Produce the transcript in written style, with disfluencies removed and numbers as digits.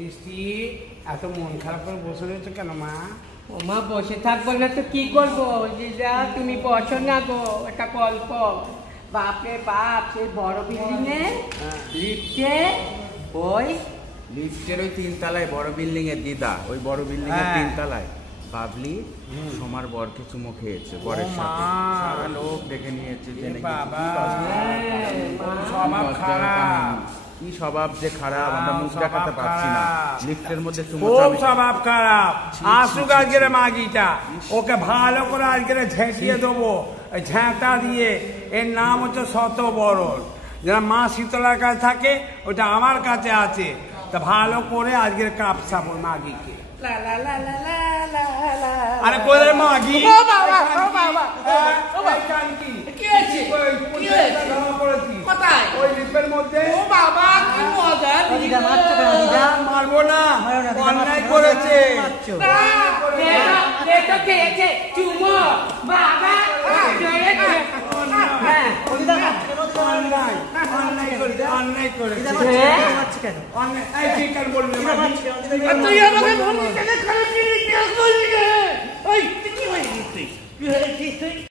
বৃষ্টি এত মন খারাপ করে বসে রয়েছে কেন মা? ও মা বসে থাকবো না তো কি করবো? দিদা তুমি বসো না গো, একটা গল্প। বাপরে বাপ, সেই বড় বিল্ডিং এ লিফটে ওই লিফটের ওই 3 তলায় বড় বিল্ডিং এর দিদা, ওই বড় বিল্ডিং এর 3 তলায় বাবলি সোমার বরকে চুমো খেয়েছে বরের সাথে। সারা লোক দেখে নিয়েছে যে নাকি স্বভাব খারাপ, কি স্বভাব যে খারাপ, আমরা মুখ দেখাতে পারছি না। লিফটের মধ্যে চুমো খুব স্বভাব খারাপ। আসুক আজকের মাগিটা, ওকে ভালো করে আজকের ঝেঁটিয়ে দেবো ঝেঁটা দিয়ে। এর নাম হচ্ছে শতবরণ, যারা মা শীতলার কাছে থাকে ওটা আমার কাছে আছে। তা ভালো করে আজকের কাপ সাবো মাগিকে। আরে কোথায় মাগি? ওই লিপের মধ্যে মারবো না, অন্যায় করেছে। অন্যায় করেছে।